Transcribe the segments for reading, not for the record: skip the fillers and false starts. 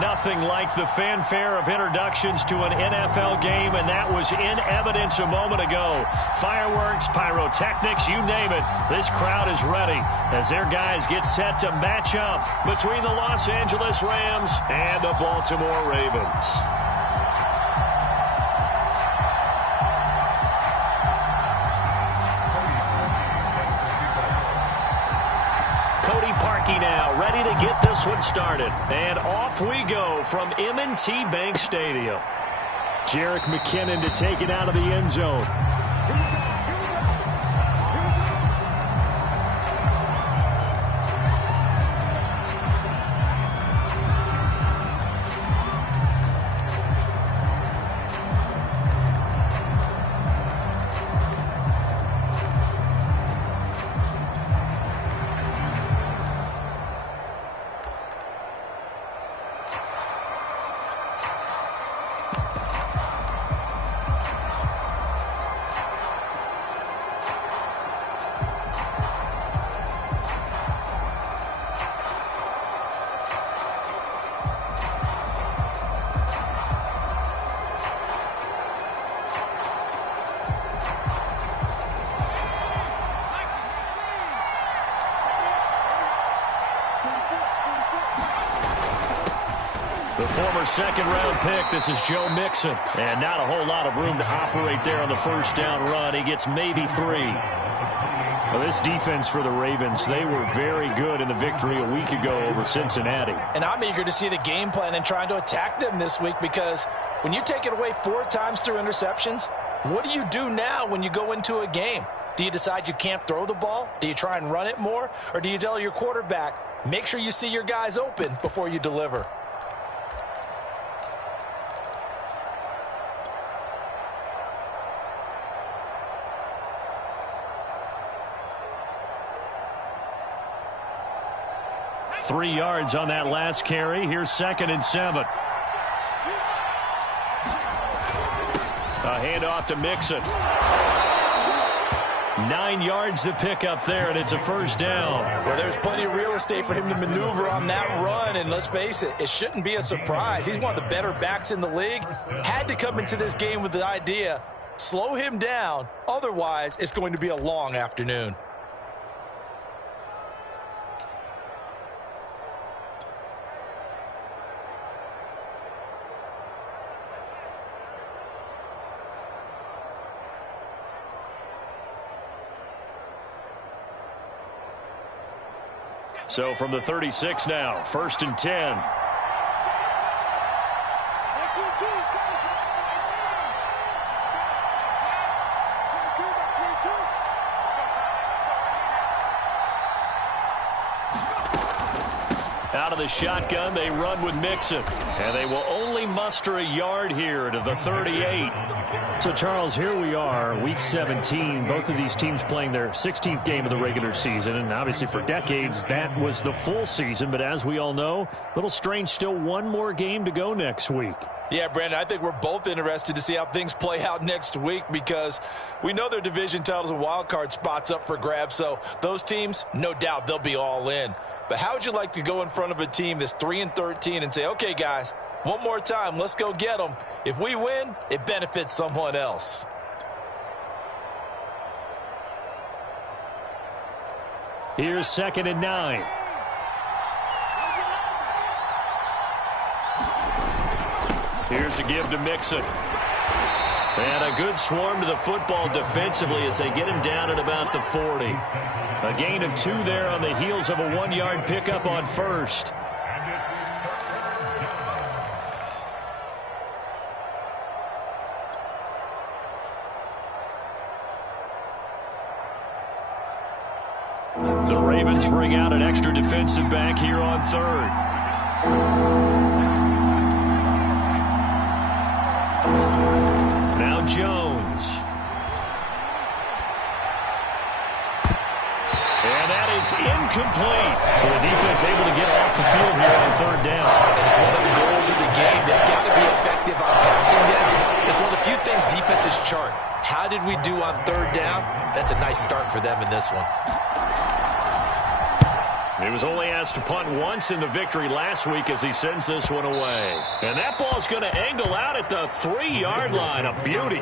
Nothing like the fanfare of introductions to an NFL game, and that was in evidence a moment ago. Fireworks, pyrotechnics, you name it. This crowd is ready as their guys get set to match up between the Los Angeles Rams and the Baltimore Ravens. Now ready to get this one started. And off we go from M&T Bank Stadium. Jerick McKinnon to take it out of the end zone. The former second-round pick, this is Joe Mixon. And not a whole lot of room to operate there on the first down run. He gets maybe 3. Well, this defense for the Ravens, they were very good in the victory a week ago over Cincinnati. And I'm eager to see the game plan and trying to attack them this week, because when you take it away 4 times through interceptions, what do you do now when you go into a game? Do you decide you can't throw the ball? Do you try and run it more? Or do you tell your quarterback, make sure you see your guys open before you deliver? Three yards on that last carry. Here's 2nd and 7. A handoff to Mixon. 9 yards to pick up there, and it's a first down. Well, there's plenty of real estate for him to maneuver on that run, and let's face it, it shouldn't be a surprise. He's one of the better backs in the league. Had to come into this game with the idea, slow him down, otherwise it's going to be a long afternoon. So from the 36 now, 1st and 10. Out of the shotgun, they run with Mixon. And they will only muster a yard here to the 38. So, Charles, here we are, Week 17. Both of these teams playing their 16th game of the regular season. And obviously for decades, that was the full season. But as we all know, a little strange, still one more game to go next week. Yeah, Brandon, I think we're both interested to see how things play out next week, because we know their division titles and wild card spots up for grabs. So those teams, no doubt they'll be all in. But how would you like to go in front of a team that's 3-13 and say, okay, guys, one more time, let's go get them. If we win, it benefits someone else. Here's 2nd and 9. Here's a give to Mixon. And a good swarm to the football defensively as they get him down at about the 40. A gain of 2 there on the heels of a 1-yard pickup on first. The Ravens bring out an extra defensive back here on 3rd. Now Jones. And that is incomplete. So the defense able to get off the field here on 3rd down. It's one of the goals of the game. They've got to be effective on passing downs. It's one of the few things defenses chart. How did we do on 3rd down? That's a nice start for them in this one. He was only asked to punt once in the victory last week as he sends this one away. And that ball's going to angle out at the 3-yard line. A beauty.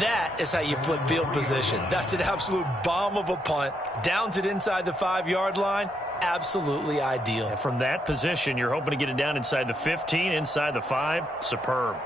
That is how you flip field position. That's an absolute bomb of a punt. Downs it inside the 5-yard line. Absolutely ideal. And from that position, you're hoping to get it down inside the 15, inside the 5. Superb.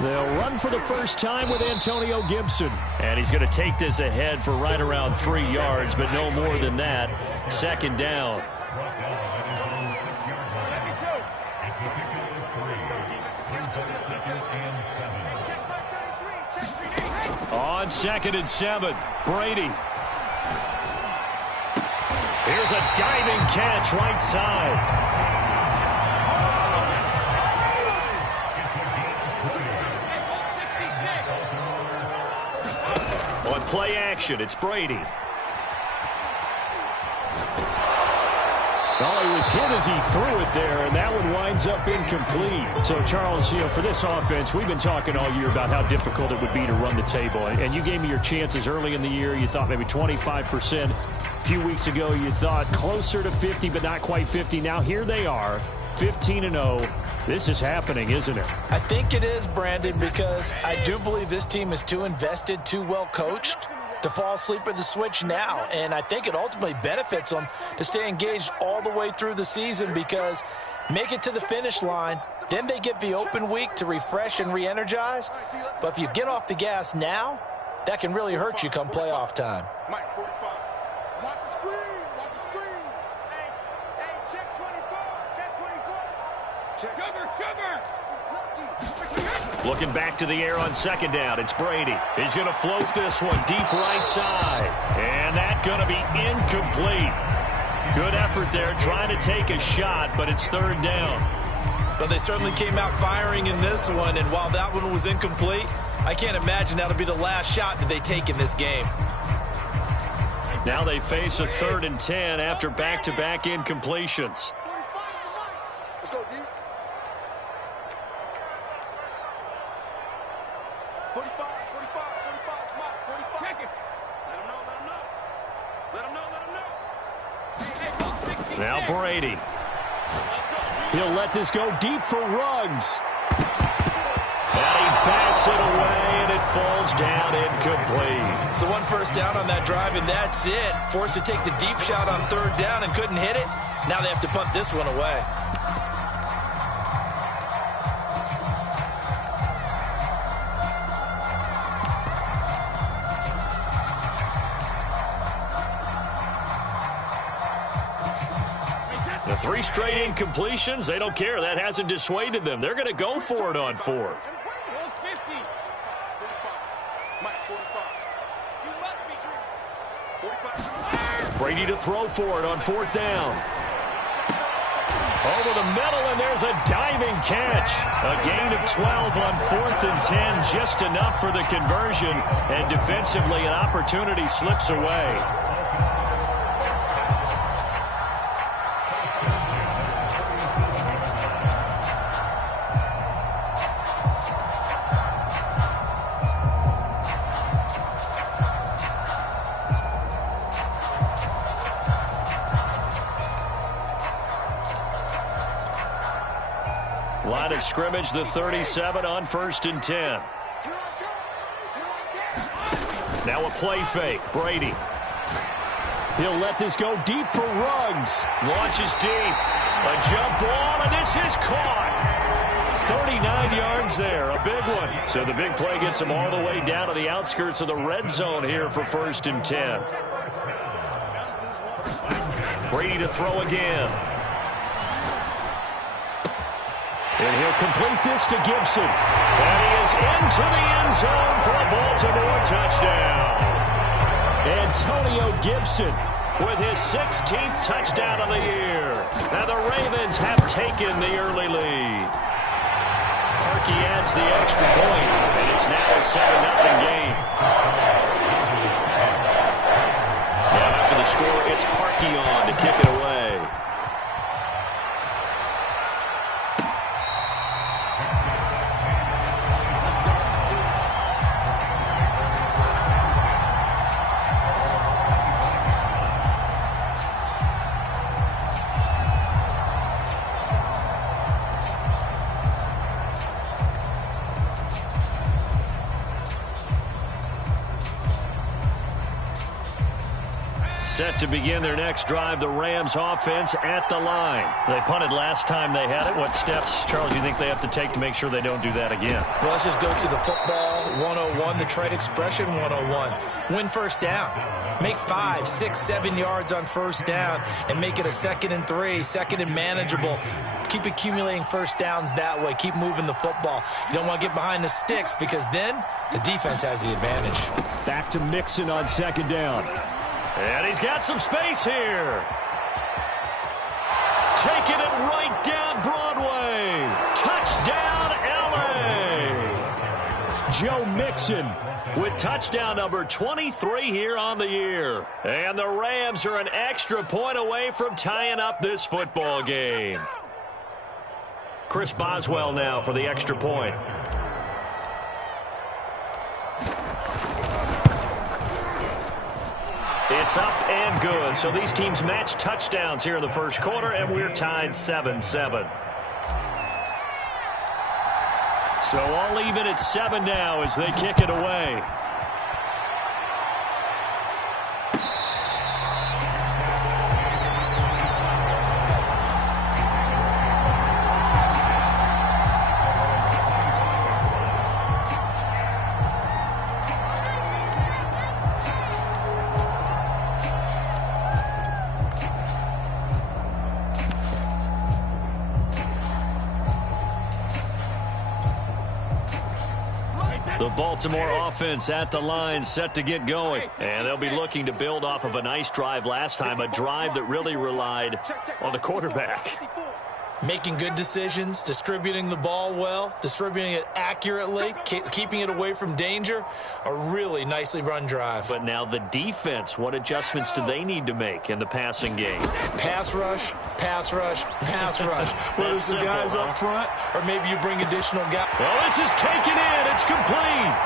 They'll run for the first time with Antonio Gibson. And he's going to take this ahead for right around 3 yards, but no more than that. Second down. On 2nd and 7, Brady. Here's a diving catch right side. On play action, it's Brady. Well, he was hit as he threw it there, and that one winds up incomplete. So, Charles, for this offense, we've been talking all year about how difficult it would be to run the table. And you gave me your chances early in the year. You thought maybe 25%. A few weeks ago, you thought closer to 50, but not quite 50. Now, here they are, 15-0. This is happening, isn't it? I think it is, Brandon, because I do believe this team is too invested, too well coached to fall asleep at the switch now. And I think it ultimately benefits them to stay engaged all the way through the season, because make it to the finish line, then they get the open week to refresh and re-energize. But if you get off the gas now, that can really hurt you come playoff time. Mike 45. Watch the screen. Watch the screen. Hey, check 24. Check 24. Check. Cover. Looking back to the air on 2nd down, it's Brady. He's going to float this one deep right side. And that's going to be incomplete. Good effort there trying to take a shot, but it's 3rd down. But they certainly came out firing in this one, and while that one was incomplete, I can't imagine that'll be the last shot that they take in this game. Now they face a 3rd and 10 after back-to-back incompletions. Let's go, D. 45. Check it. Let him know. Now Brady. He'll let this go deep for Ruggs. And he backs it away, and it falls down incomplete. So 1 first down on that drive, and that's it. Forced to take the deep shot on 3rd down and couldn't hit it. Now they have to punt this one away. The 3 straight incompletions, they don't care. That hasn't dissuaded them. They're going to go for it on 4th. Brady to throw for it on 4th down. Over the middle, and there's a diving catch. A gain of 12 on 4th and 10, just enough for the conversion. And defensively, an opportunity slips away. Line of scrimmage, the 37 on 1st and 10. Now a play fake. Brady. He'll let this go deep for Ruggs. Launches deep. A jump ball, and this is caught. 39 yards there, a big one. So the big play gets him all the way down to the outskirts of the red zone here for 1st and 10. Brady to throw again. And he'll complete this to Gibson. And he is into the end zone for a Baltimore touchdown. Antonio Gibson with his 16th touchdown of the year. And the Ravens have taken the early lead. Parkey adds the extra point, and it's now a 7-0 game. Now after the score, it's Parkey on to kick it away. Set to begin their next drive, the Rams offense at the line. They punted last time they had it. What steps, Charles, do you think they have to take to make sure they don't do that again? Well, let's just go to the football 101, the trade expression 101. Win first down. Make 5, 6, 7 yards on first down and make it a 2nd and 3, 2nd and manageable. Keep accumulating first downs that way. Keep moving the football. You don't want to get behind the sticks because then the defense has the advantage. Back to Mixon on 2nd down. And he's got some space here. Taking it right down Broadway. Touchdown, L.A. Joe Mixon with touchdown number 23 here on the year. And the Rams are an extra point away from tying up this football game. Chris Boswell now for the extra point. It's up and good. So these teams match touchdowns here in the first quarter, and we're tied 7-7. So all even at 7 now as they kick it away. The Baltimore offense at the line, set to get going. And they'll be looking to build off of a nice drive last time, a drive that really relied on the quarterback. Making good decisions, distributing the ball well, distributing it accurately, keeping it away from danger. A really nicely run drive. But now the defense, what adjustments do they need to make in the passing game? Pass rush, pass rush, pass rush. Whether it's the guys up front or maybe you bring additional guys. Well, this is taken in. It's complete.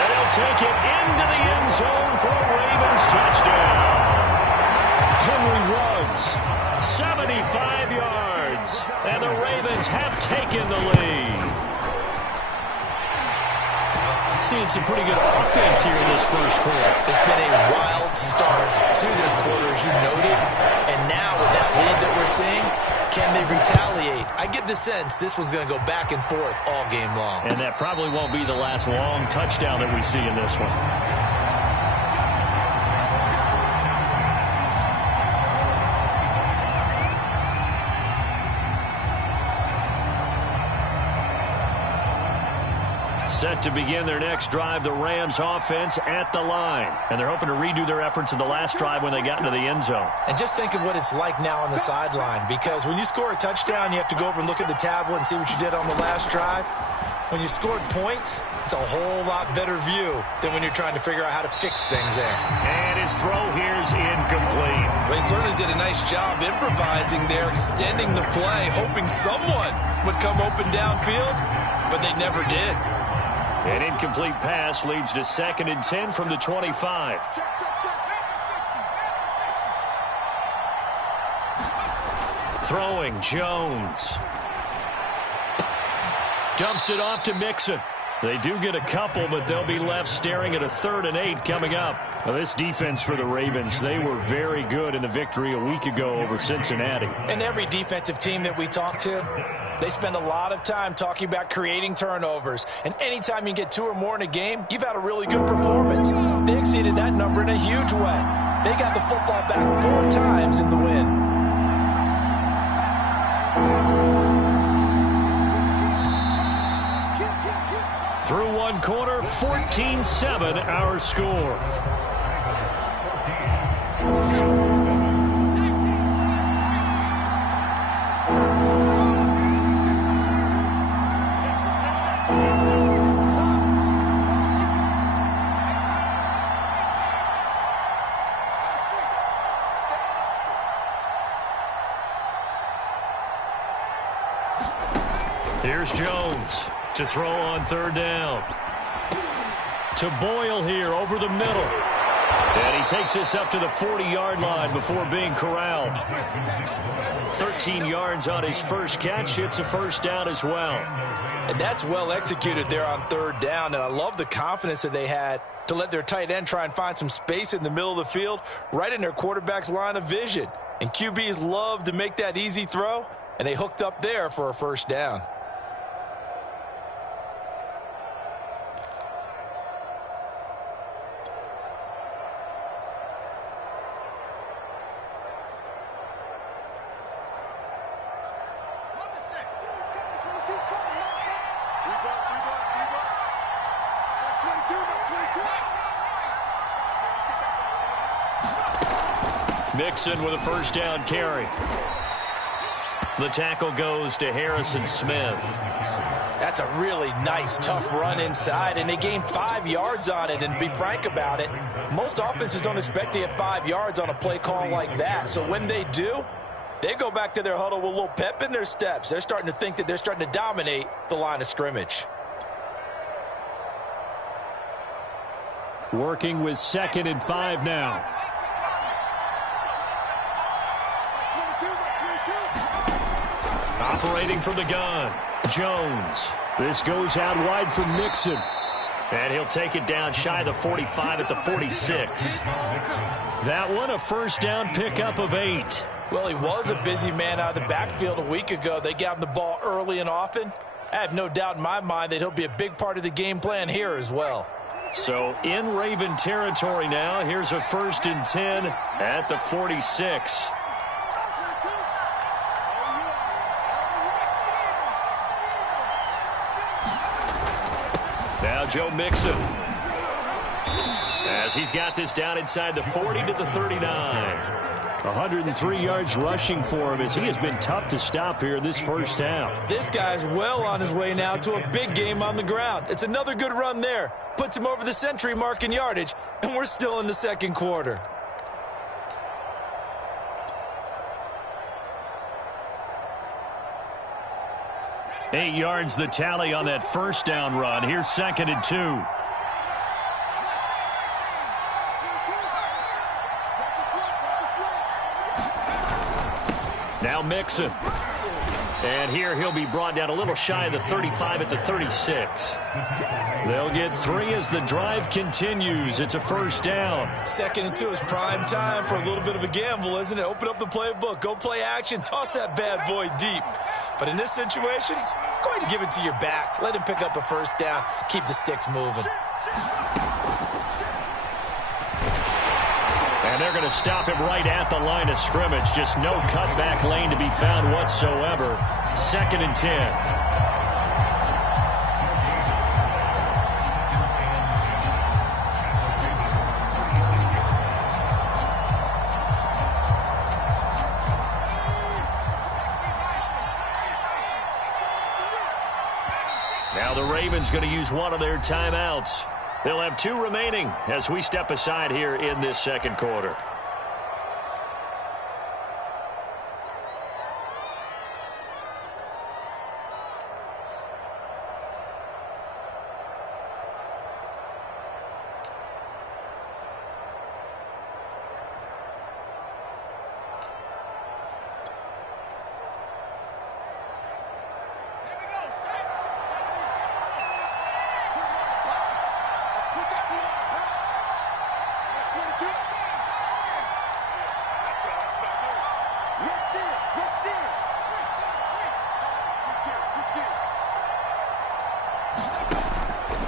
And he'll take it into the end zone for a Ravens touchdown. Henry Ruggs. 75 yards, and the Ravens have taken the lead. Seeing some pretty good offense here in this first quarter. It's been a wild start to this quarter, as you noted, and now with that lead that we're seeing, can they retaliate? I get the sense this one's going to go back and forth all game long. And that probably won't be the last long touchdown that we see in this one. Set to begin their next drive, the Rams offense at the line. And they're hoping to redo their efforts in the last drive when they got into the end zone. And just think of what it's like now on the sideline, because when you score a touchdown, you have to go over and look at the tablet and see what you did on the last drive. When you scored points, it's a whole lot better view than when you're trying to figure out how to fix things there. And his throw here is incomplete. They certainly did a nice job improvising there, extending the play, hoping someone would come open downfield, but they never did. An incomplete pass leads to 2nd and 10 from the 25. Throwing, Jones. Dumps it off to Mixon. They do get a couple, but they'll be left staring at a 3rd and 8 coming up. Well, this defense for the Ravens, they were very good in the victory a week ago over Cincinnati. And every defensive team that we talk to, they spend a lot of time talking about creating turnovers. And anytime you get 2 or more in a game, you've had a really good performance. They exceeded that number in a huge way. They got the football back 4 times in the win. Through one quarter, 14-7 our score. Here's Jones to throw on third down. To Boyle here over the middle. And he takes this up to the 40-yard line before being corralled. 13 yards on his first catch. It's a first down as well. And that's well executed there on third down. And I love the confidence that they had to let their tight end try and find some space in the middle of the field, right in their quarterback's line of vision. And QBs love to make that easy throw, and they hooked up there for a first down. Mixon with a first down carry. The tackle goes to Harrison Smith. That's a really nice, tough run inside, and they gained 5 yards on it. And to be frank about it, most offenses don't expect to get 5 yards on a play call like that. So when they do, they go back to their huddle with a little pep in their steps. They're starting to think that they're starting to dominate the line of scrimmage. Working with 2nd and 5 now. Operating from the gun, Jones. This goes out wide for Mixon. And he'll take it down shy of the 45 at the 46. That one, a first down pickup of 8. Well, he was a busy man out of the backfield a week ago. They got him the ball early and often. I have no doubt in my mind that he'll be a big part of the game plan here as well. So in Raven territory now. Here's a 1st and 10 at the 46. Now Joe Mixon, as he's got this down inside the 40 to the 39. 103 yards rushing for him as he has been tough to stop here this first half. This guy's well on his way now to a big game on the ground. It's another good run there. Puts him over the century mark in yardage, and we're still in the second quarter. Eight yards the tally on that first down run. Here's 2nd and 2. Now Mixon. And here he'll be brought down a little shy of the 35 at the 36. They'll get 3 as the drive continues. It's a first down. 2nd and 2 is prime time for a little bit of a gamble, isn't it? Open up the playbook. Go play action. Toss that bad boy deep. But in this situation, go ahead and give it to your back. Let him pick up a first down. Keep the sticks moving. And they're going to stop him right at the line of scrimmage. Just no cutback lane to be found whatsoever. 2nd and 10. Now the Ravens going to use one of their timeouts. They'll have 2 remaining as we step aside here in this second quarter.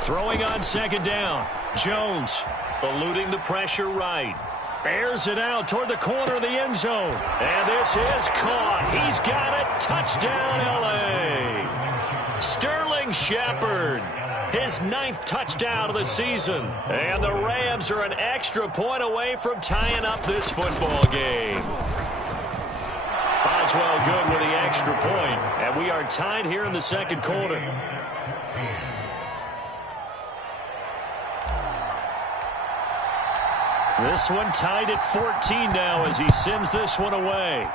Throwing on 2nd down. Jones eluding the pressure right. Airs it out toward the corner of the end zone. And this is caught. He's got it. Touchdown, L.A. Sterling Shepard. his 9th touchdown of the season. And the Rams are an extra point away from tying up this football game. Boswell good with the extra point, and we are tied here in the second quarter. This one tied at 14 now as he sends this one away.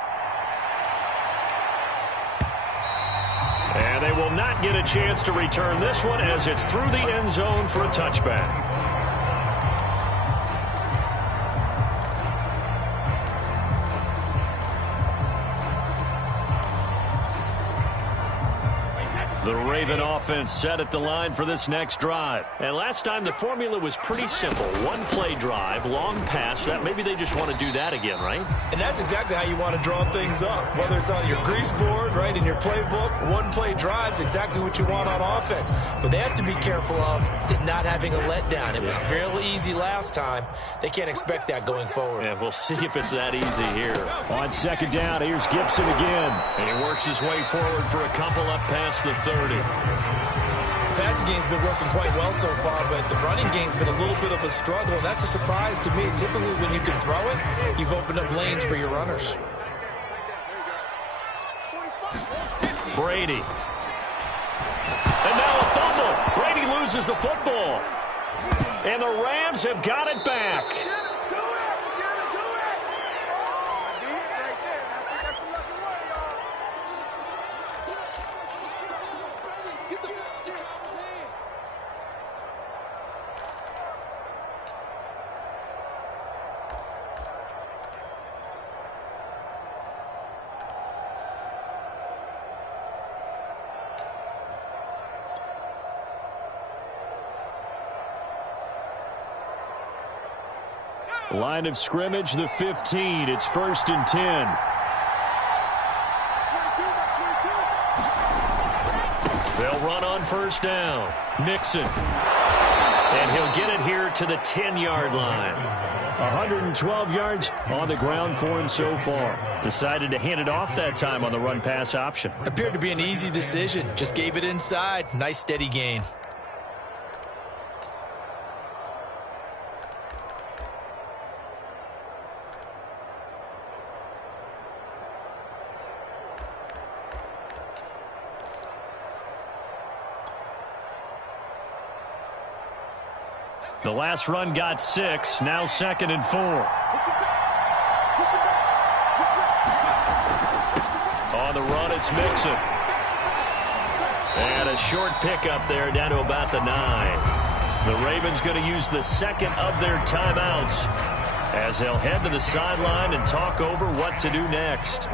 And they will not get a chance to return this one as it's through the end zone for a touchback. The Raven offense set at the line for this next drive. And last time the formula was pretty simple. One play drive, long pass. That maybe they just want to do that again, right? And that's exactly how you want to draw things up. Whether it's on your grease board, right, in your playbook, one play drive's exactly what you want on offense. What they have to be careful of is not having a letdown. It was fairly easy last time. They can't expect that going forward. Yeah, we'll see if it's that easy here. On second down, here's Gibson again. And he works his way forward for a couple up past the 30. The passing game's been working quite well so far, but the running game's been a little bit of a struggle, and that's a surprise to me. Typically, when you can throw it, you've opened up lanes for your runners. Brady. And now a fumble. Brady loses the football. And the Rams have got it back. Line of scrimmage, the 15. It's 1st and 10. They'll run on first down. Mixon. And he'll get it here to the 10-yard line. 112 yards on the ground for him so far. Decided to hand it off that time on the run-pass option. Appeared to be an easy decision. Just gave it inside. Nice steady gain. The last run got 6. Now 2nd and 4. On the run, it's Mixon. And a short pickup there down to about the 9. The Ravens going to use the second of their timeouts as they'll head to the sideline and talk over what to do next.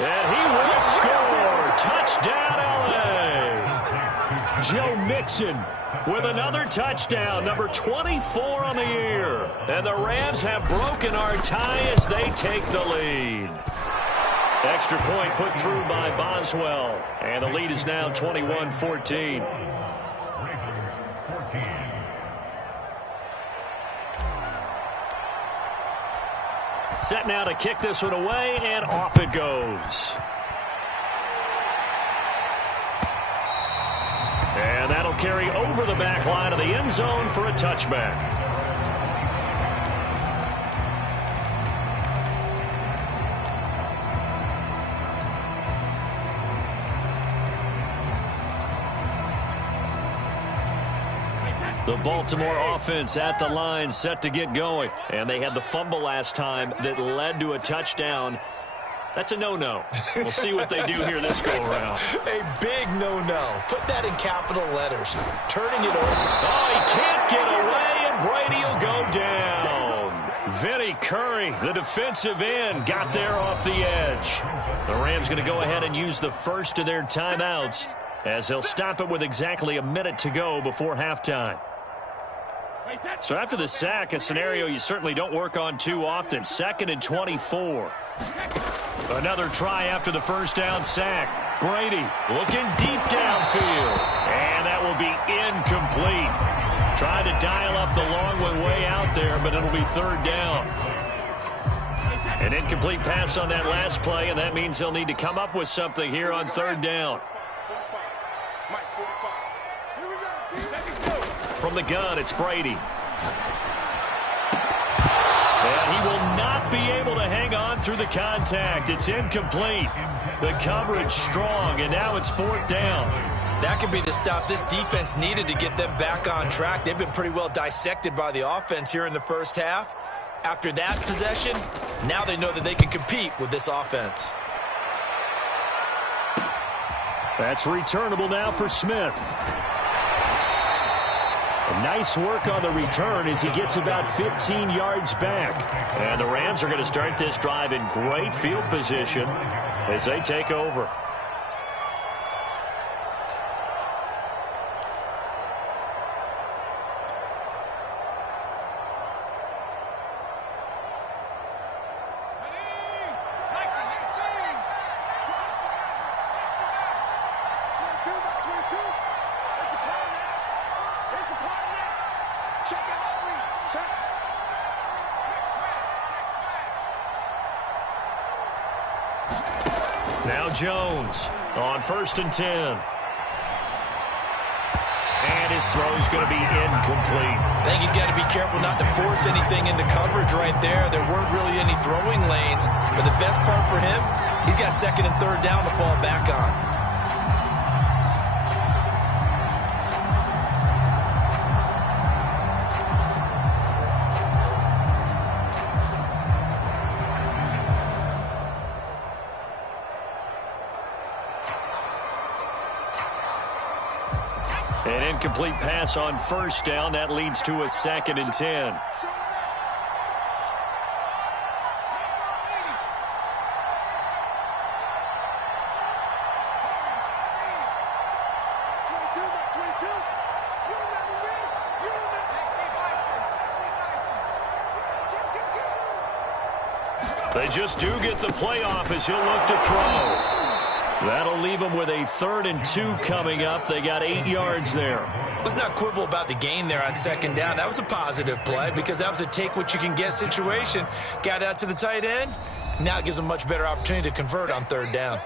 And he will score. Touchdown, L.A. Joe Mixon with another touchdown, number 24 on the year. And the Rams have broken our tie as they take the lead. Extra point put through by Boswell. And the lead is now 21-14. Set now to kick this one away, and off it goes. And that'll carry over the back line of the end zone for a touchback. The Baltimore offense at the line, set to get going. And they had the fumble last time that led to a touchdown. That's a no-no. We'll see what they do here this go-around. A big no-no. Put that in capital letters. Turning it over. Oh, he can't get away, and Brady will go down. Vinny Curry, the defensive end, got there off the edge. The Rams going to go ahead and use the first of their timeouts as they'll stop it with exactly a minute to go before halftime. So after the sack, a scenario you certainly don't work on too often. 2nd and 24. Another try after the first down sack. Brady looking deep downfield. And that will be incomplete. Trying to dial up the long one way out there, but it'll be 3rd down. An incomplete pass on that last play, and that means they'll need to come up with something here on 3rd down. From the gun, it's Brady. And he will not be able to hang on through the contact. It's incomplete. The coverage strong, and now it's 4th down. That could be the stop this defense needed to get them back on track. They've been pretty well dissected by the offense here in the first half. After that possession, now they know that they can compete with this offense. That's returnable now for Smith. Nice work on the return as he gets about 15 yards back. And the Rams are going to start this drive in great field position as they take over. Now Jones on 1st and 10. And his throw's going to be incomplete. I think he's got to be careful not to force anything into coverage right there. There weren't really any throwing lanes. But the best part for him, he's got 2nd and 3rd down to fall back on. An incomplete pass on 1st down. That leads to a 2nd and 10. They just do get the playoff as he'll look to throw. That'll leave them with a 3rd and 2 coming up. They got 8 yards there. Let's not quibble about the gain there on 2nd down. That was a positive play because that was a take-what-you-can-get situation. Got out to the tight end. Now it gives them a much better opportunity to convert on 3rd down.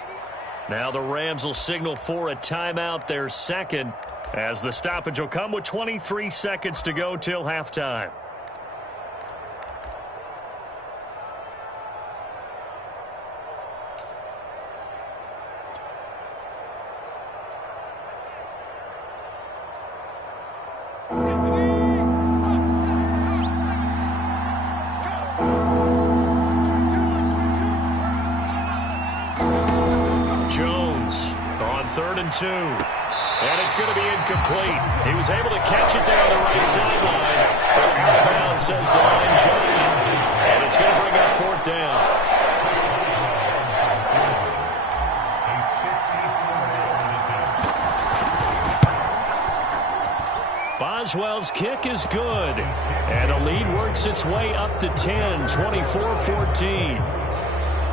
Now the Rams will signal for a timeout, their 2nd, as the stoppage will come with 23 seconds to go till halftime. Jones on 3rd and 2. And it's going to be incomplete. He was able to catch it there on the right sideline. But out of bounds, says the line judge. And it's going to bring up 4th down. Boswell's kick is good. And the lead works its way up to 10, 24-14.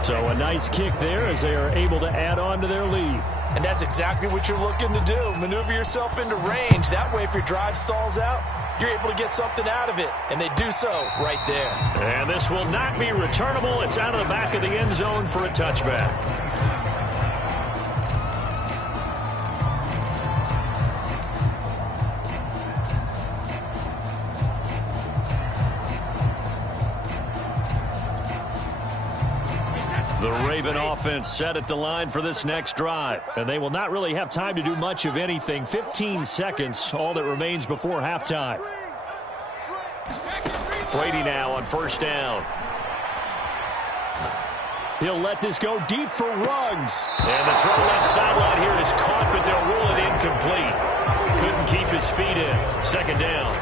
So a nice kick there as they are able to add on to their lead. And that's exactly what you're looking to do. Maneuver yourself into range. That way, if your drive stalls out, you're able to get something out of it. And they do so right there. And this will not be returnable. It's out of the back of the end zone for a touchback. The Raven offense set at the line for this next drive. And they will not really have time to do much of anything. 15 seconds, all that remains before halftime. Brady now on 1st down. He'll let this go deep for Ruggs. And the throw left sideline here is caught, but they'll rule it incomplete. Couldn't keep his feet in. Second down.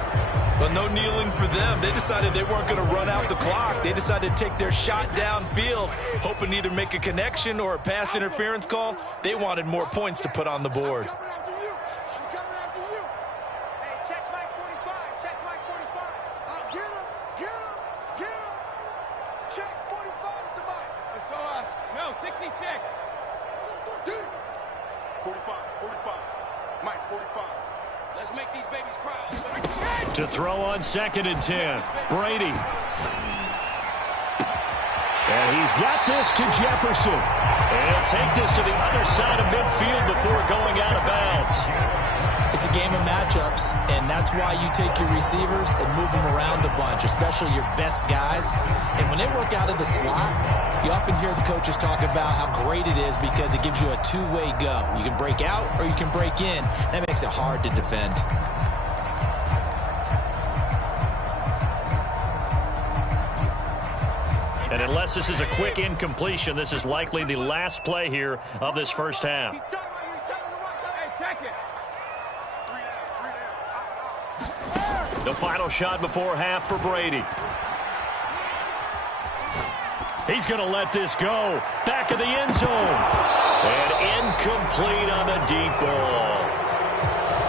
But no kneeling for them. They decided they weren't going to run out the clock. They decided to take their shot downfield, hoping to either make a connection or a pass interference call. They wanted more points to put on the board. I'm coming after you. I'm coming after you. Hey, check Mike 45. Check Mike 45. Get him. Get him. Get him. Check 45 at the mic. Let's go on. No, 66. 45. 45. Mike 45. Let's make these babies cry. To throw on 2nd and 10. Brady. And he's got this to Jefferson. And he'll take this to the other side of midfield before going out of bounds. It's a game of matchups, and that's why you take your receivers and move them around a bunch, especially your best guys. And when they work out of the slot, you often hear the coaches talk about how great it is because it gives you a two-way go. You can break out or you can break in. That makes it hard to defend. And unless this is a quick incompletion, this is likely the last play here of this first half. He's talking about you're setting the right side. Hey, check it. 3 down. The final shot before half for Brady. He's going to let this go. Back of the end zone. And incomplete on the deep ball.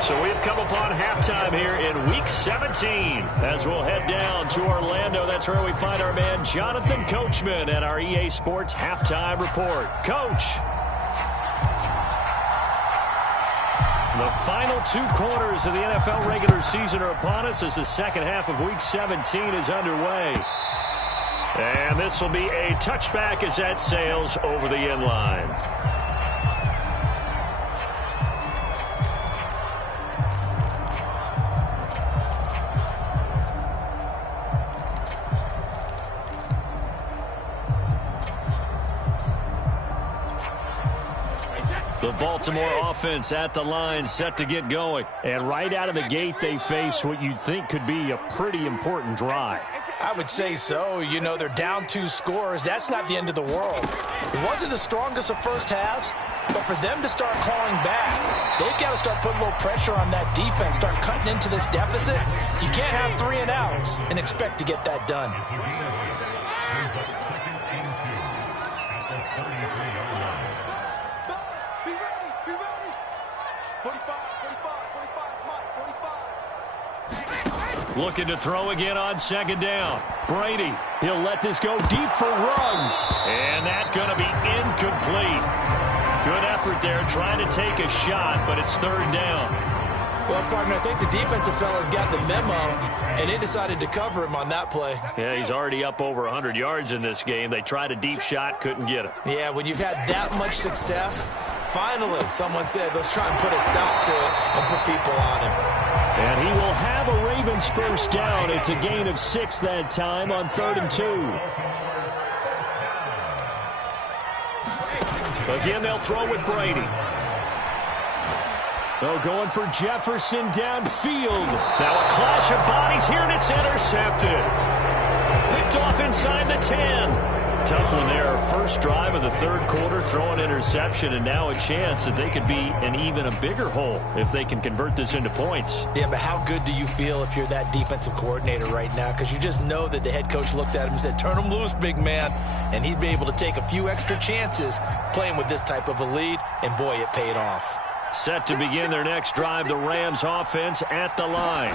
So we've come upon halftime here in Week 17. As we'll head down to Orlando, that's where we find our man Jonathan Coachman at our EA Sports Halftime Report. Coach. The final 2 quarters of the NFL regular season are upon us as the second half of Week 17 is underway. And this will be a touchback as that sails over the end line. The Baltimore offense at the line, set to get going. And right out of the gate, they face what you'd think could be a pretty important drive. I would say so. You know, they're down 2 scores. That's not the end of the world. It wasn't the strongest of first halves, but for them to start clawing back, they've got to start putting a little pressure on that defense, start cutting into this deficit. You can't have 3 and outs and expect to get that done. Be ready. Be ready. 45. 45. 45. Mike 45. Looking to throw again on 2nd down. Brady, he'll let this go deep for Ruggs. And that's going to be incomplete. Good effort there trying to take a shot, but it's 3rd down. Well, partner, I think the defensive fellas got the memo, and they decided to cover him on that play. Yeah, he's already up over 100 yards in this game. They tried a deep shot, couldn't get him. Yeah, when you've had that much success, finally someone said, let's try and put a stop to it and put people on him. And he will have a Ravens first down. It's a gain of 6 that time on 3rd and 2. Again, they'll throw with Brady. Oh, going for Jefferson downfield. Now a clash of bodies here, and it's intercepted. Picked off inside the 10. Tough one there. First drive of the 3rd quarter, throw an interception, and now a chance that they could be in even a bigger hole if they can convert this into points. Yeah, but how good do you feel if you're that defensive coordinator right now? Because you just know that the head coach looked at him and said, turn him loose, big man. And he'd be able to take a few extra chances playing with this type of a lead, and boy, it paid off. Set to begin their next drive, the Rams offense at the line.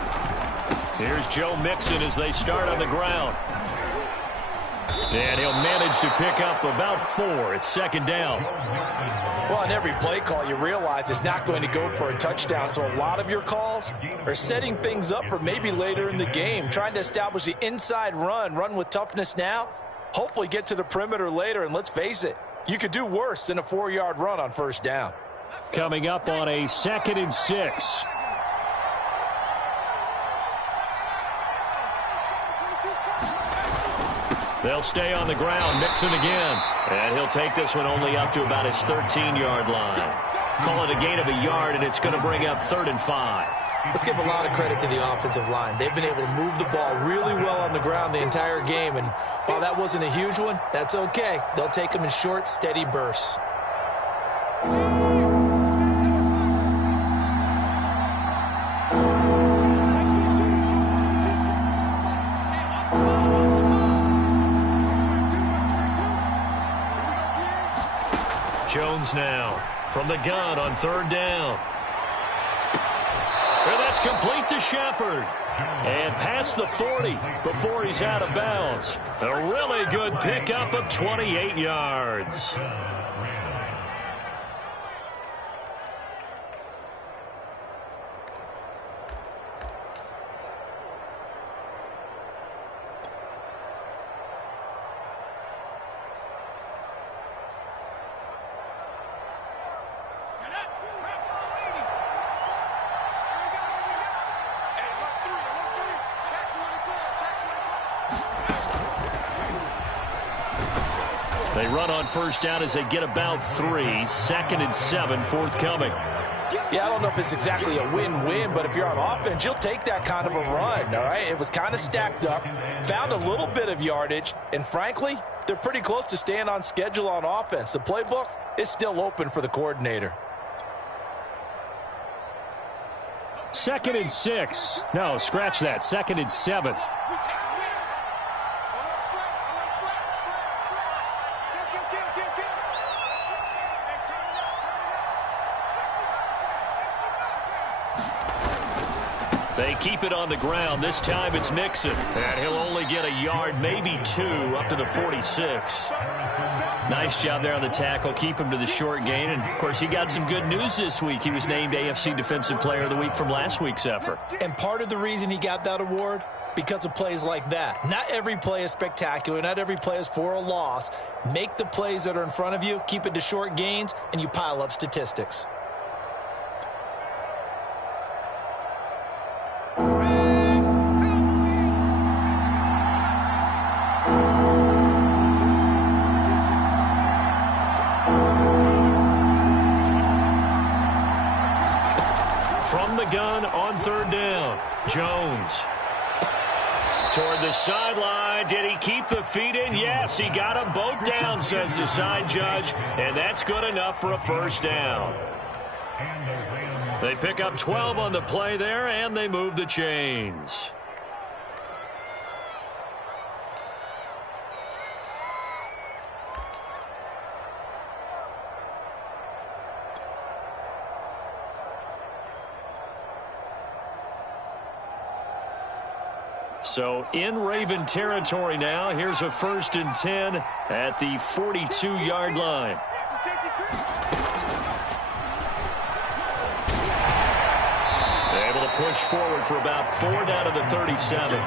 Here's Joe Mixon as they start on the ground. And he'll manage to pick up about 4. It's 2nd down. Well, on every play call, you realize it's not going to go for a touchdown. So a lot of your calls are setting things up for maybe later in the game, trying to establish the inside run with toughness now, hopefully get to the perimeter later. And let's face it, you could do worse than a 4-yard run on 1st down. Coming up on a 2nd and 6. They'll stay on the ground. Mixon again. And he'll take this one only up to about his 13-yard line. Call it a gain of a yard, and it's going to bring up 3rd and 5. Let's give a lot of credit to the offensive line. They've been able to move the ball really well on the ground the entire game, and while that wasn't a huge one, that's okay. They'll take them in short, steady bursts. Jones now from the gun on third down. And that's complete to Shepard. And past the 40 before he's out of bounds. A really good pickup of 28 yards. They run on first down as they get about 3. 2nd and 7 forthcoming. Yeah, I don't know if it's exactly a win-win, but if you're on offense, you'll take that kind of a run, all right? It was kind of stacked up, found a little bit of yardage, and frankly, they're pretty close to staying on schedule on offense. The playbook is still open for the coordinator. 2nd and 6. No, scratch that. 2nd and 7. They keep it on the ground. This time it's Mixon. And he'll only get a yard, maybe 2, up to the 46. Nice job there on the tackle. Keep him to the short gain. And, of course, he got some good news this week. He was named AFC Defensive Player of the Week from last week's effort. And part of the reason he got that award, because of plays like that. Not every play is spectacular. Not every play is for a loss. Make the plays that are in front of you, keep it to short gains, and you pile up statistics. From the gun on third down, Jones. Toward the sideline. Did he keep the feet in? Yes, he got them both down, says the side judge. And that's good enough for a first down. They pick up 12 on the play there, and they move the chains. So in Raven territory now. Here's a 1st and 10 at the 42-yard line. They're able to push forward for about 4 down to the 37.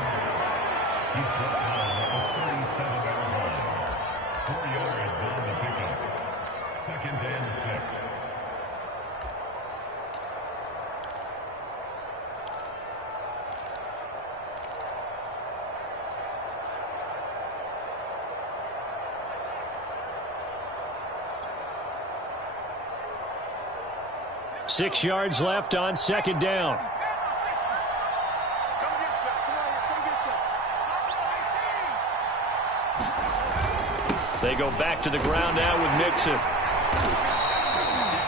Six yards left on 2nd down. They go back to the ground now with Mixon.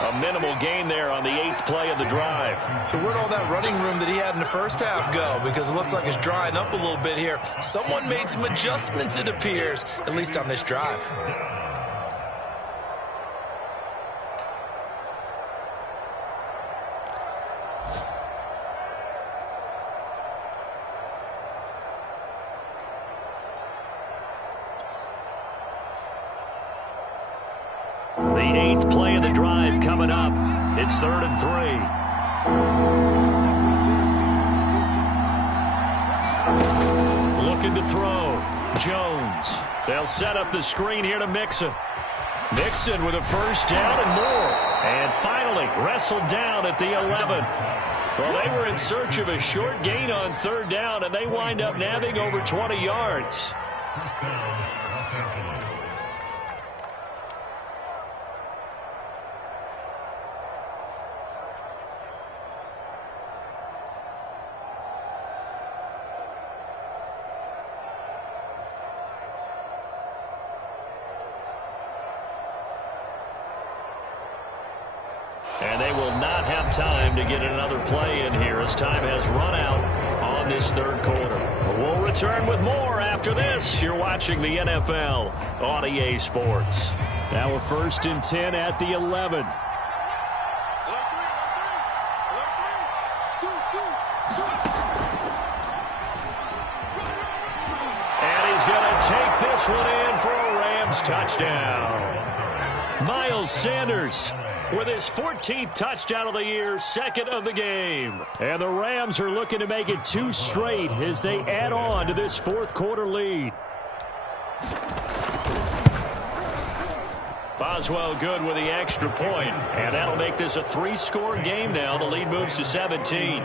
A minimal gain there on the 8th play of the drive. So where'd all that running room that he had in the first half go? Because it looks like it's drying up a little bit here. Someone made some adjustments, it appears, at least on this drive. The 8th play of the drive coming up. It's 3rd and 3. Looking to throw. Jones. They'll set up the screen here to Mixon. Mixon with a first down and more. And finally wrestled down at the 11. Well, they were in search of a short gain on 3rd down, and they wind up nabbing over 20 yards. have time to get another play in here as time has run out on this third quarter. We'll return with more after this. You're watching the NFL on EA Sports. Now a 1st and 10 at the 11. And he's going to take this one in for a Rams touchdown. Miles Sanders with his 14th touchdown of the year, 2nd of the game. And the Rams are looking to make it 2 straight as they add on to this 4th quarter lead. Boswell good with the extra point, and that'll make this a 3-score game now. The lead moves to 17.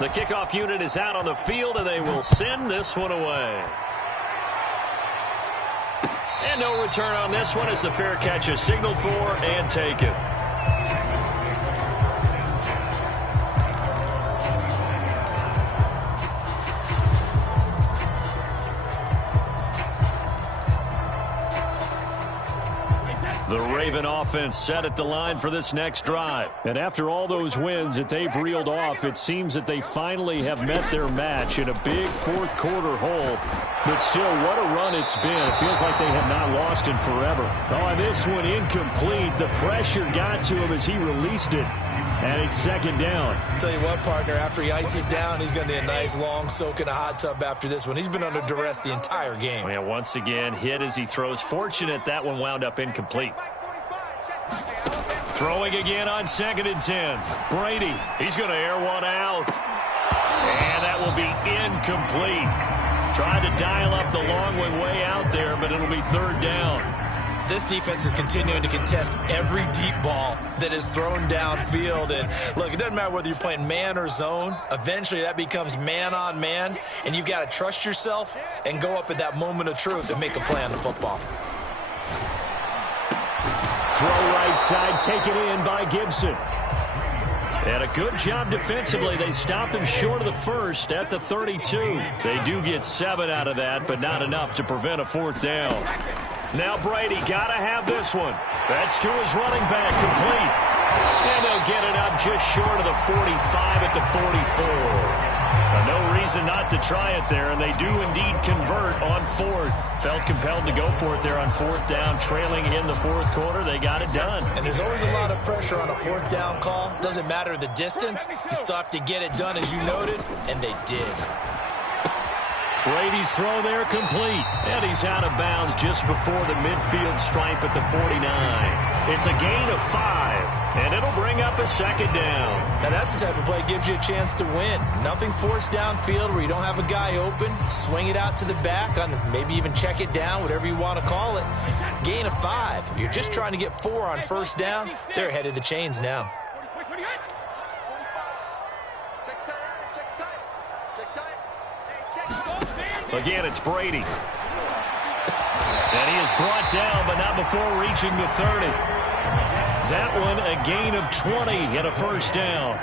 The kickoff unit is out on the field, and they will send this one away. And no return on this one as the fair catch is signaled for and taken. The Raven offense set at the line for this next drive. And after all those wins that they've reeled off, it seems that they finally have met their match in a big 4th quarter hole. But still, what a run it's been. It feels like they have not lost in forever. Oh, and this one incomplete. The pressure got to him as he released it. And it's 2nd down. Tell you what, partner, after he ices down, he's going to need a nice long soak in a hot tub after this one. He's been under duress the entire game. Yeah, once again, hit as he throws. Fortunate that one wound up incomplete. Throwing again on 2nd and 10. Brady, he's going to air one out. And that will be incomplete. Tried to dial up the long one way out there, but it'll be 3rd down. This defense is continuing to contest every deep ball that is thrown downfield. And look, it doesn't matter whether you're playing man or zone. Eventually that becomes man on man, and you've got to trust yourself and go up at that moment of truth and make a play on the football. Throw right side, taken in by Gibson. And a good job defensively. They stopped him short of the first at the 32. They do get 7 out of that, but not enough to prevent a 4th down. Now Brady got to have this one. That's to his running back, complete. And they'll get it up just short of the 45 at the 44. No reason not to try it there, and they do indeed convert on 4th. Felt compelled to go for it there on 4th down, trailing in the 4th quarter. They got it done. And there's always a lot of pressure on a 4th down call. Doesn't matter the distance. You still have to get it done, as you noted, and they did. Brady's throw there complete. And he's out of bounds just before the midfield stripe at the 49. It's a gain of 5, and it'll bring up a 2nd down. Now that's the type of play that gives you a chance to win. Nothing forced downfield where you don't have a guy open. Swing it out to the back, on maybe even check it down, whatever you want to call it. Gain of 5. You're just trying to get 4 on 1st down. They're ahead of the chains now. Again, it's Brady. And he is brought down, but not before reaching the 30. That one, a gain of 20 and a 1st down.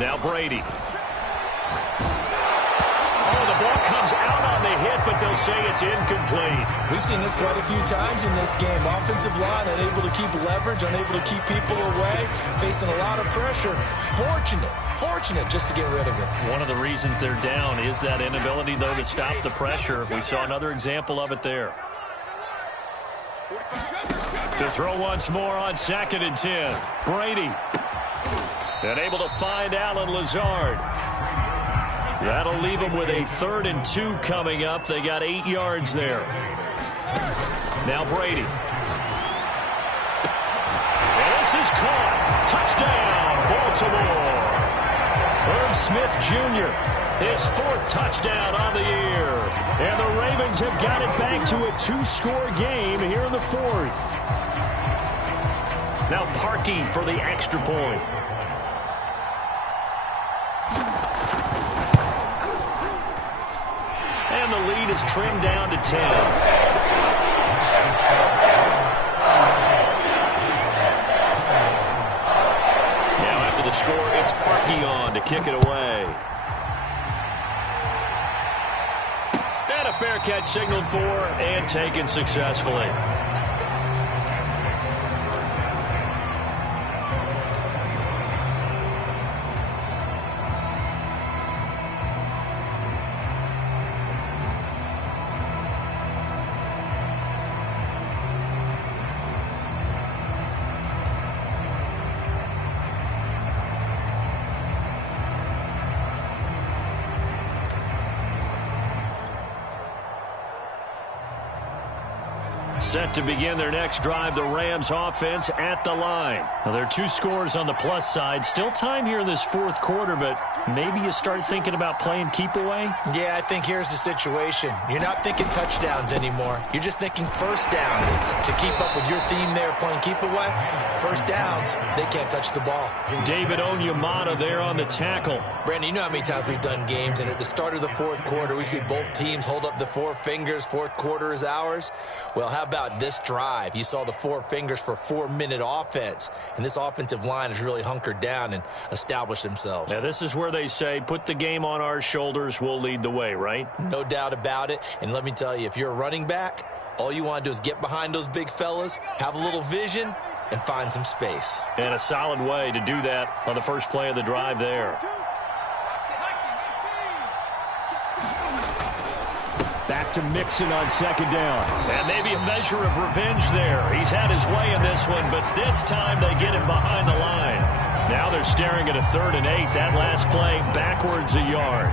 Now Brady. The ball comes out on the hit, but they'll say it's incomplete. We've seen this quite a few times in this game. Offensive line unable to keep leverage, unable to keep people away, facing a lot of pressure. Fortunate just to get rid of it. One of the reasons they're down is that inability, though, to stop the pressure. We saw another example of it there. To throw once more on 2nd and 10. Brady. And able to find Allen Lazard. That'll leave them with a 3rd and 2 coming up. They got 8 yards there. Now Brady. And this is caught. Touchdown, Baltimore. Irv Smith Jr., his 4th touchdown on the year. And the Ravens have got it back to a 2-score game here in the 4th. Now Parkey for the extra point. And the lead is trimmed down to 10. It's Parkey on to kick it away. And a fair catch signaled for and taken successfully. Set to begin their next drive, the Rams offense at the line. Now, there are 2 scores on the plus side. Still time here in this fourth quarter, but maybe you start thinking about playing keep away? Yeah, I think here's the situation. You're not thinking touchdowns anymore. You're just thinking first downs. To keep up with your theme there, playing keep away, first downs, they can't touch the ball. David Onyemata there on the tackle. Brandon, you know how many times we've done games, and at the start of the fourth quarter, we see both teams hold up the 4 fingers, fourth quarter is ours. Well, how about this drive? You saw the 4 fingers for 4-minute offense, and this offensive line has really hunkered down and established themselves. Now, this is where they say, put the game on our shoulders, we'll lead the way, right? No doubt about it, and let me tell you, if you're a running back, all you want to do is get behind those big fellas, have a little vision, and find some space. And a solid way to do that on the first play of the drive there. Back to Mixon on second down. And maybe a measure of revenge there. He's had his way in this one, but this time they get him behind the line. Now they're staring at a 3rd and 8. That last play backwards a yard.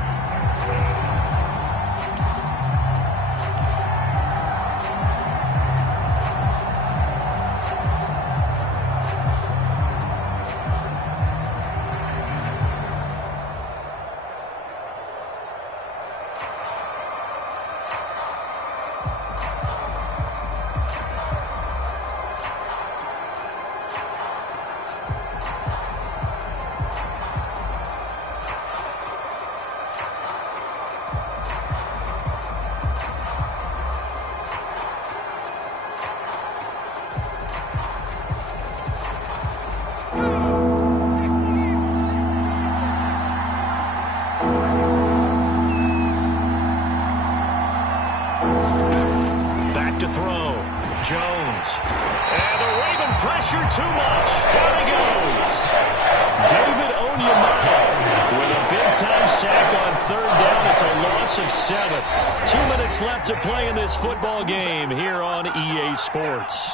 To play in this football game here on EA Sports.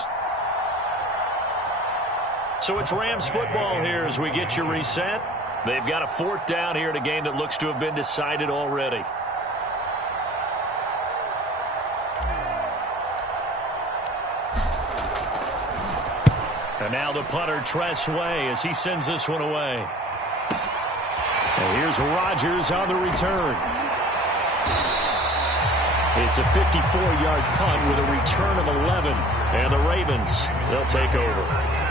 So it's Rams football here as we get you reset. They've got a 4th down here in a game that looks to have been decided already. And now the punter, Tress Way, as he sends this one away. And here's Rodgers on the return. It's a 54-yard punt with a return of 11. And the Ravens, they'll take over.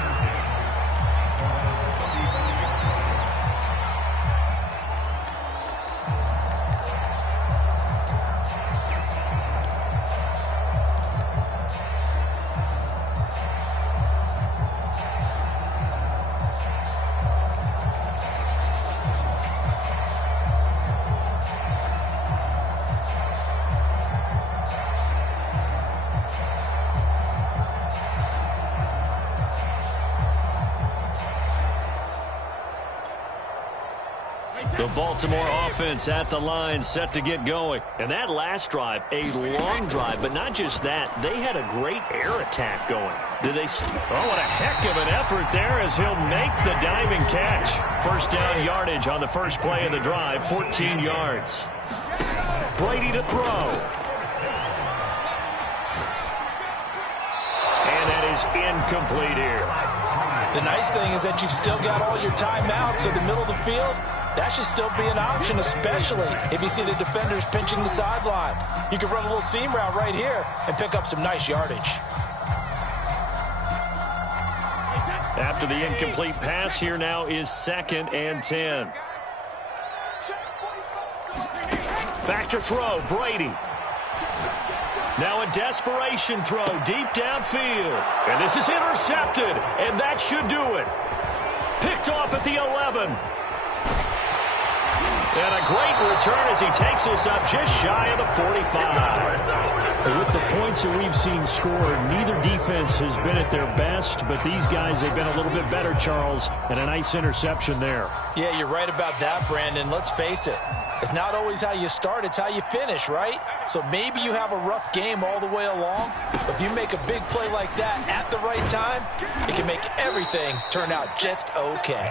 The Baltimore offense at the line, set to get going. And that last drive, a long drive, but not just that. They had a great air attack going. Oh, what a heck of an effort there as he'll make the diving catch. First down yardage on the first play of the drive, 14 yards. Brady to throw. And that is incomplete here. The nice thing is that you've still got all your timeouts, so the middle of the field, that should still be an option, especially if you see the defenders pinching the sideline. You can run a little seam route right here and pick up some nice yardage. After the incomplete pass, here now is 2nd and 10. Back to throw, Brady. Now a desperation throw deep downfield. And this is intercepted, and that should do it. Picked off at the 11. And a great return as he takes us up just shy of the 45. With the points that we've seen scored, neither defense has been at their best, but these guys have been a little bit better, Charles, and a nice interception there. Yeah, you're right about that, Brandon. Let's face it. It's not always how you start, it's how you finish, right? So maybe you have a rough game all the way along, but if you make a big play like that at the right time, it can make everything turn out just okay.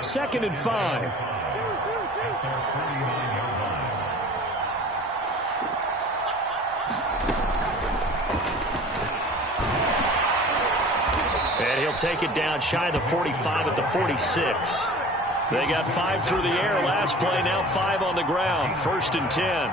2nd and 5. And he'll take it down shy of the 45 at the 46. They got 5 through the air last play, now 5 on the ground. 1st and 10.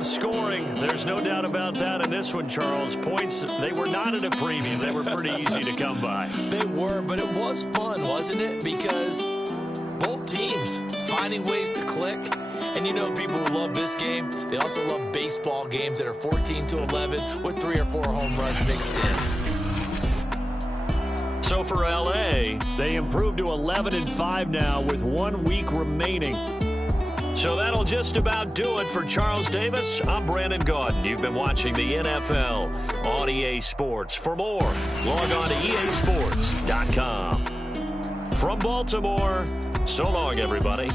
Scoring. There's no doubt about that in this one, Charles. Points, they were not at a premium. They were pretty easy to come by. They were, but it was fun, wasn't it? Because both teams finding ways to click. And you know people who love this game, they also love baseball games that are 14-11 with 3 or 4 home runs mixed in. So for LA, they improved to 11-5 now with 1 week remaining. So that'll just about do it for Charles Davis. I'm Brandon Gaudin. You've been watching the NFL on EA Sports. For more, log on to EASports.com. From Baltimore, so long, everybody.